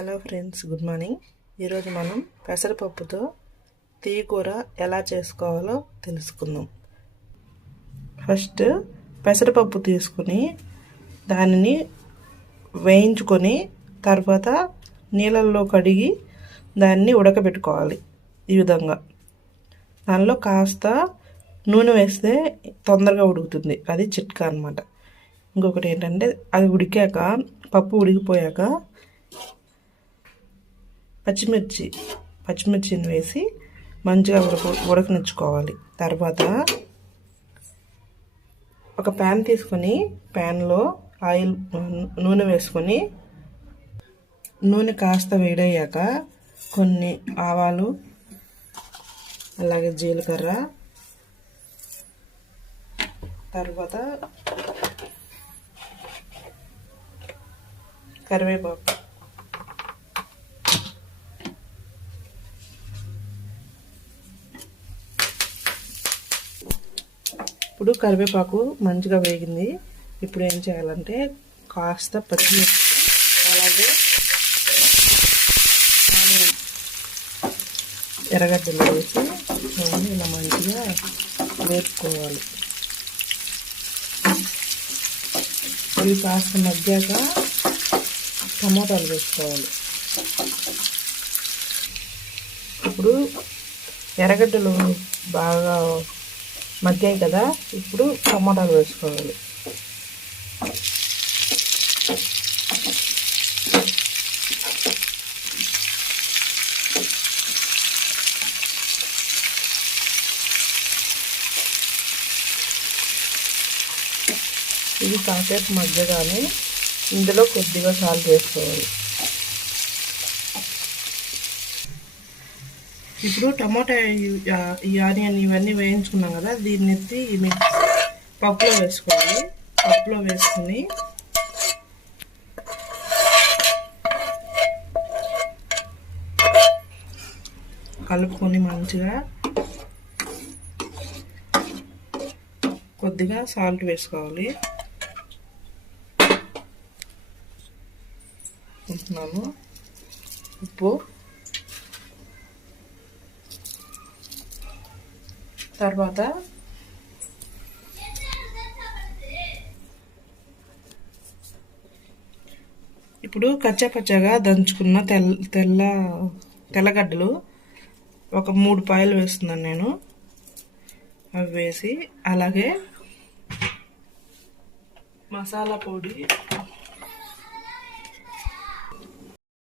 Hello friends, good morning. ఈరోజు మనం పెసరపప్పుతో తీయ కూర ఎలా చేసుకోవాలో తెలుసుకుందాం. ఫస్ట్ పెసరపప్పు తీసుకుని దానిని వేయించుకొని తర్వాత నీళ్ళల్లో కడిగి దాన్ని ఉడకబెట్టుకోవాలి. ఈ విధంగా దానిలో కాస్త నూనె వేస్తే తొందరగా ఉడుకుతుంది. అది చిట్కా అన్నమాట. ఇంకొకటి ఏంటంటే అది ఉడికాక, పప్పు ఉడికిపోయాక పచ్చిమిర్చిని వేసి మంచిగా ఉడకనిచ్చుకోవాలి. తర్వాత ఒక ప్యాన్ తీసుకొని ప్యాన్లో నూనె వేసుకొని నూనె కాస్త వేడయ్యాక కొన్ని ఆవాలు, అలాగే జీలకర్ర, తర్వాత కరివేపాకు, ఇప్పుడు కరివేపాకు మంచిగా వేగింది. ఇప్పుడు ఏం చేయాలంటే కాస్త పచ్చిమిర్చి, అలాగే ఎర్రగడ్డలు వేసి ఇలా మంచిగా వేపుకోవాలి. ఇవి కాస్త మగ్గాక టమోటాలు వేసుకోవాలి. ఇప్పుడు ఎర్రగడ్డలు బాగా మగ్గాయి కదా, ఇప్పుడు టమోటాలు వేసుకోవాలి. ఇది కాసేపు మగ్గగానే ఇందులో కొద్దిగా సాల్ట్ వేసుకోవాలి. ఇప్పుడు టమాటా, ఈ ఆనియన్ ఇవన్నీ వేయించుకున్నాం కదా, దీన్ని ఎత్తి పప్పులో వేసుకోవాలి. పప్పులో వేసుకుని కలుపుకొని మంచిగా కొద్దిగా సాల్ట్ వేసుకోవాలి. ఉప్పు, తర్వాత ఇప్పుడు కచ్చాపచ్చాగా దంచుకున్న తెల్లగడ్డలు ఒక 3 పాయలు వేస్తున్నాను నేను. అవి వేసి అలాగే మసాలా పొడి